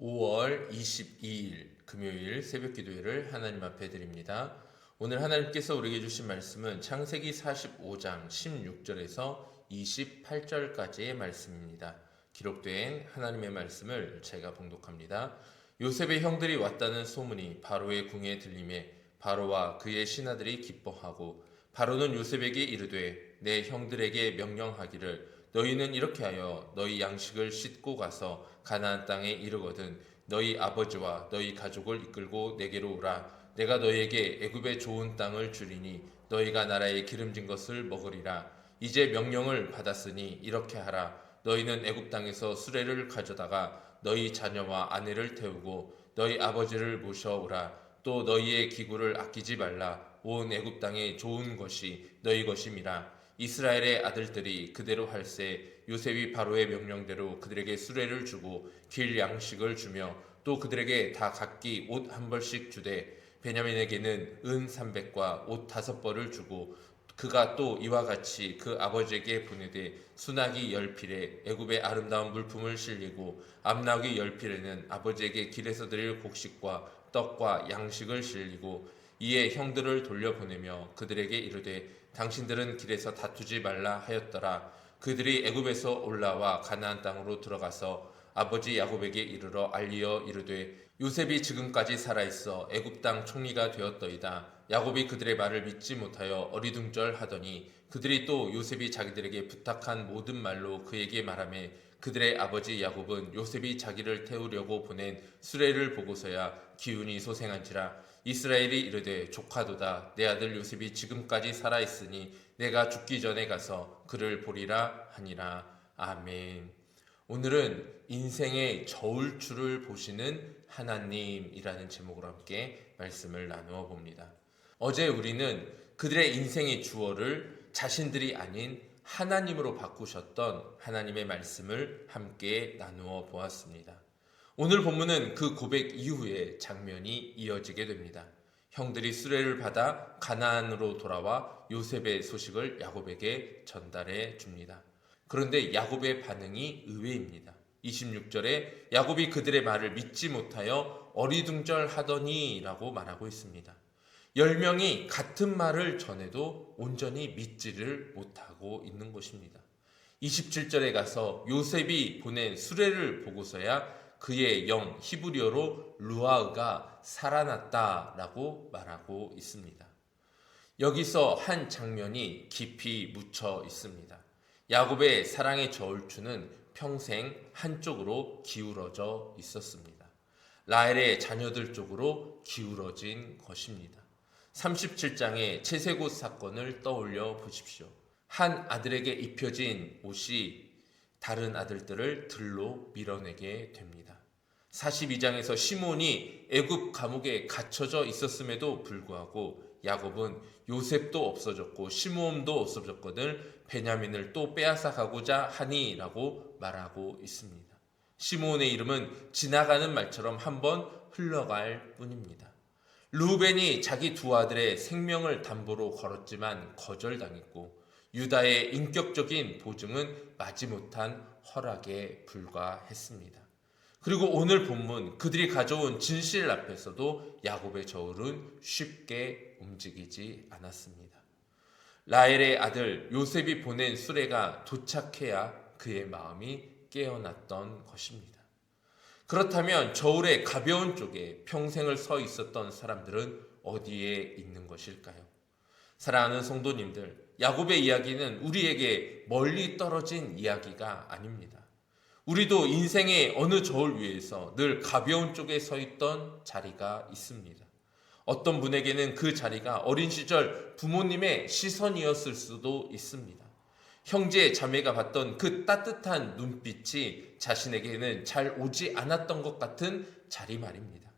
5월 22일 금요일 새벽 기도회를 하나님 앞에 드립니다. 오늘 하나님께서 우리에게 주신 말씀은 창세기 45장 16절에서 28절까지의 말씀입니다. 기록된 하나님의 말씀을 제가 봉독합니다. 요셉의 형들이 왔다는 소문이 바로의 궁에 들림에 바로와 그의 신하들이 기뻐하고 바로는 요셉에게 이르되 내 형들에게 명령하기를 너희는 이렇게 하여 너희 양식을 싣고 가서 가나안 땅에 이르거든 너희 아버지와 너희 가족을 이끌고 내게로 오라. 내가 너희에게 애굽의 좋은 땅을 주리니 너희가 나라의 기름진 것을 먹으리라. 이제 명령을 받았으니 이렇게 하라. 너희는 애굽 땅에서 수레를 가져다가 너희 자녀와 아내를 태우고 너희 아버지를 모셔오라. 또 너희의 기구를 아끼지 말라. 온 애굽 땅에 좋은 것이 너희 것임이라. 이스라엘의 아들들이 그대로 할세 요셉이 바로의 명령대로 그들에게 수레를 주고 길 양식을 주며 또 그들에게 다 각기 옷 한 벌씩 주되 베냐민에게는 은 300과 옷 5벌을 주고 그가 또 이와 같이 그 아버지에게 보내되 수나기 10필에 애굽의 아름다운 물품을 실리고 암나귀 10필에는 아버지에게 길에서 드릴 곡식과 떡과 양식을 실리고 이에 형들을 돌려보내며 그들에게 이르되 당신들은 길에서 다투지 말라 하였더라. 그들이 애굽에서 올라와 가나안 땅으로 들어가서 아버지 야곱에게 이르러 알리어 이르되 요셉이 지금까지 살아있어 애굽 땅 총리가 되었더이다. 야곱이 그들의 말을 믿지 못하여 어리둥절하더니 그들이 또 요셉이 자기들에게 부탁한 모든 말로 그에게 말하매 그들의 아버지 야곱은 요셉이 자기를 태우려고 보낸 수레를 보고서야 기운이 소생한지라. 이스라엘이 이르되 조카도다. 내 아들 요셉이 지금까지 살아있으니 내가 죽기 전에 가서 그를 보리라 하니라. 아멘. 오늘은 인생의 저울추를 보시는 하나님이라는 제목으로 함께 말씀을 나누어 봅니다. 어제 우리는 그들의 인생의 주어를 자신들이 아닌 하나님으로 바꾸셨던 하나님의 말씀을 함께 나누어 보았습니다. 오늘 본문은 그 고백 이후의 장면이 이어지게 됩니다. 형들이 수레를 받아 가나안으로 돌아와 요셉의 소식을 야곱에게 전달해 줍니다. 그런데 야곱의 반응이 의외입니다. 26절에 야곱이 그들의 말을 믿지 못하여 어리둥절하더니 라고 말하고 있습니다. 10명이 같은 말을 전해도 온전히 믿지를 못하고 있는 것입니다. 27절에 가서 요셉이 보낸 수레를 보고서야 그의 영 히브리어로 루아흐가 살아났다라고 말하고 있습니다. 여기서 한 장면이 깊이 묻혀 있습니다. 야곱의 사랑의 저울추는 평생 한쪽으로 기울어져 있었습니다. 라헬의 자녀들 쪽으로 기울어진 것입니다. 37장의 채세곶 사건을 떠올려 보십시오. 한 아들에게 입혀진 옷이 다른 아들들을 들로 밀어내게 됩니다. 42장에서 시몬이 애굽 감옥에 갇혀져 있었음에도 불구하고 야곱은 요셉도 없어졌고 시므온도 없어졌거늘 베냐민을 또 빼앗아가고자 하니라고 말하고 있습니다. 시므온의 이름은 지나가는 말처럼 한번 흘러갈 뿐입니다. 르우벤이 자기 두 아들의 생명을 담보로 걸었지만 거절당했고 유다의 인격적인 보증은 마지못한 허락에 불과했습니다. 그리고 오늘 본문 그들이 가져온 진실 앞에서도 야곱의 저울은 쉽게 움직이지 않았습니다. 라헬의 아들 요셉이 보낸 수레가 도착해야 그의 마음이 깨어났던 것입니다. 그렇다면 저울의 가벼운 쪽에 평생을 서 있었던 사람들은 어디에 있는 것일까요? 사랑하는 성도님들, 야곱의 이야기는 우리에게 멀리 떨어진 이야기가 아닙니다. 우리도 인생의 어느 저울 위에서 늘 가벼운 쪽에 서 있던 자리가 있습니다. 어떤 분에게는 그 자리가 어린 시절 부모님의 시선이었을 수도 있습니다. 형제 자매가 봤던 그 따뜻한 눈빛이 자신에게는 잘 오지 않았던 것 같은 자리 말입니다.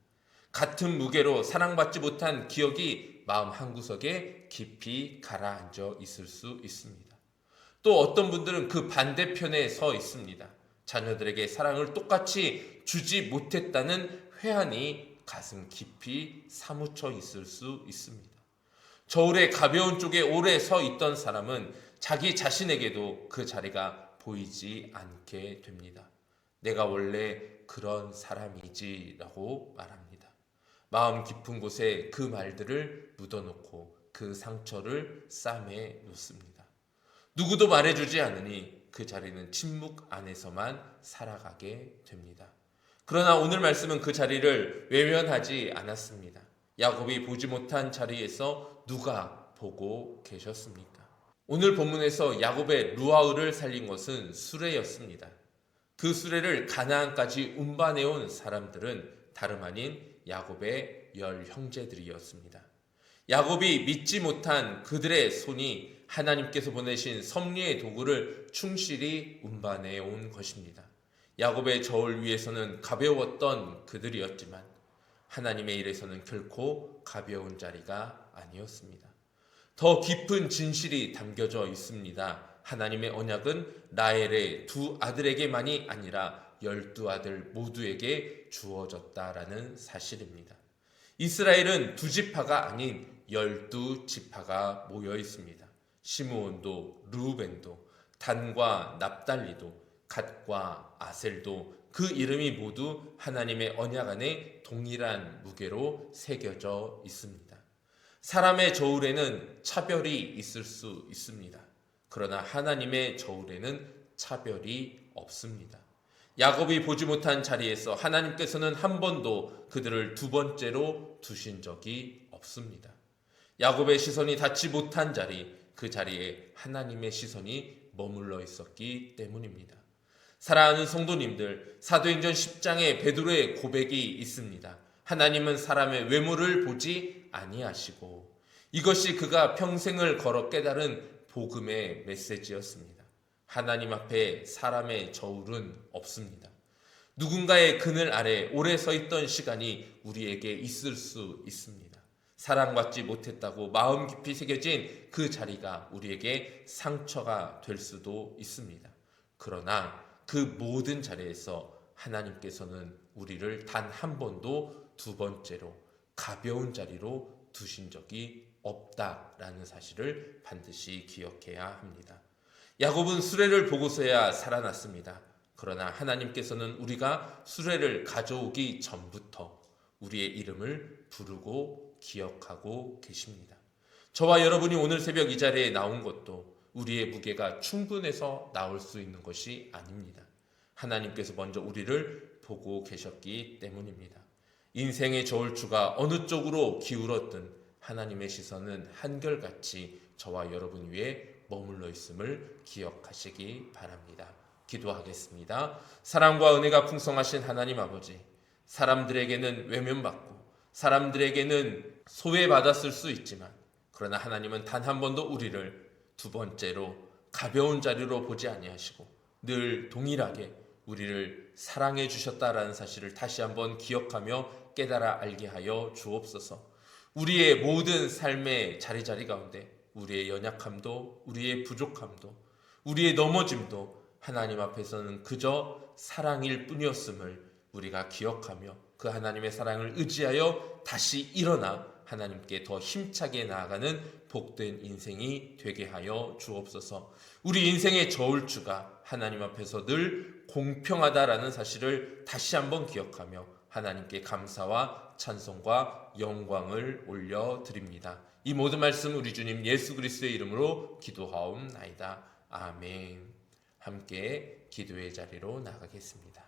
같은 무게로 사랑받지 못한 기억이 마음 한구석에 깊이 가라앉아 있을 수 있습니다. 또 어떤 분들은 그 반대편에 서 있습니다. 자녀들에게 사랑을 똑같이 주지 못했다는 회한이 가슴 깊이 사무쳐 있을 수 있습니다. 저울의 가벼운 쪽에 오래 서 있던 사람은 자기 자신에게도 그 자리가 보이지 않게 됩니다. 내가 원래 그런 사람이지라고 말합니다. 마음 깊은 곳에 그 말들을 묻어놓고 그 상처를 싸매 놓습니다. 누구도 말해주지 않으니 그 자리는 침묵 안에서만 살아가게 됩니다. 그러나 오늘 말씀은 그 자리를 외면하지 않았습니다. 야곱이 보지 못한 자리에서 누가 보고 계셨습니까? 오늘 본문에서 야곱의 루아우를 살린 것은 수레였습니다. 그 수레를 가나안까지 운반해온 사람들은 다름 아닌 야곱의 10형제들이었습니다. 야곱이 믿지 못한 그들의 손이 하나님께서 보내신 섭리의 도구를 충실히 운반해 온 것입니다. 야곱의 저울 위에서는 가벼웠던 그들이었지만 하나님의 일에서는 결코 가벼운 자리가 아니었습니다. 더 깊은 진실이 담겨져 있습니다. 하나님의 언약은 라헬의 2 아들에게만이 아니라 12아들 모두에게 주어졌다라는 사실입니다. 이스라엘은 2지파가 아닌 12지파가 모여 있습니다. 시므온도 르우벤도 단과 납달리도 갓과 아셀도 그 이름이 모두 하나님의 언약 안에 동일한 무게로 새겨져 있습니다. 사람의 저울에는 차별이 있을 수 있습니다. 그러나 하나님의 저울에는 차별이 없습니다. 야곱이 보지 못한 자리에서 하나님께서는 한 번도 그들을 2번째로 두신 적이 없습니다. 야곱의 시선이 닿지 못한 자리, 그 자리에 하나님의 시선이 머물러 있었기 때문입니다. 사랑하는 성도님들, 사도행전 10장에 베드로의 고백이 있습니다. 하나님은 사람의 외모를 보지 아니하시고, 이것이 그가 평생을 걸어 깨달은 복음의 메시지였습니다. 하나님 앞에 사람의 저울은 없습니다. 누군가의 그늘 아래 오래 서 있던 시간이 우리에게 있을 수 있습니다. 사랑받지 못했다고 마음 깊이 새겨진 그 자리가 우리에게 상처가 될 수도 있습니다. 그러나 그 모든 자리에서 하나님께서는 우리를 단 한 번도 2번째로 가벼운 자리로 두신 적이 없다라는 사실을 반드시 기억해야 합니다. 야곱은 수레를 보고서야 살아났습니다. 그러나 하나님께서는 우리가 수레를 가져오기 전부터 우리의 이름을 부르고 기억하고 계십니다. 저와 여러분이 오늘 새벽 이 자리에 나온 것도 우리의 무게가 충분해서 나올 수 있는 것이 아닙니다. 하나님께서 먼저 우리를 보고 계셨기 때문입니다. 인생의 저울추가 어느 쪽으로 기울었든 하나님의 시선은 한결같이 저와 여러분 위에 머물러 있음을 기억하시기 바랍니다. 기도하겠습니다. 사랑과 은혜가 풍성하신 하나님 아버지, 사람들에게는 외면받고 사람들에게는 소외받았을 수 있지만 그러나 하나님은 단 한 번도 우리를 2번째로 가벼운 자리로 보지 아니하시고 늘 동일하게 우리를 사랑해 주셨다라는 사실을 다시 한번 기억하며 깨달아 알게 하여 주옵소서. 우리의 모든 삶의 자리자리 가운데 우리의 연약함도 우리의 부족함도 우리의 넘어짐도 하나님 앞에서는 그저 사랑일 뿐이었음을 우리가 기억하며 그 하나님의 사랑을 의지하여 다시 일어나 하나님께 더 힘차게 나아가는 복된 인생이 되게 하여 주옵소서. 우리 인생의 저울추가 하나님 앞에서 늘 공평하다라는 사실을 다시 한번 기억하며 하나님께 감사와 찬송과 영광을 올려드립니다. 이 모든 말씀 우리 주님 예수 그리스도의 이름으로 기도하옵나이다. 아멘. 함께 기도의 자리로 나가겠습니다.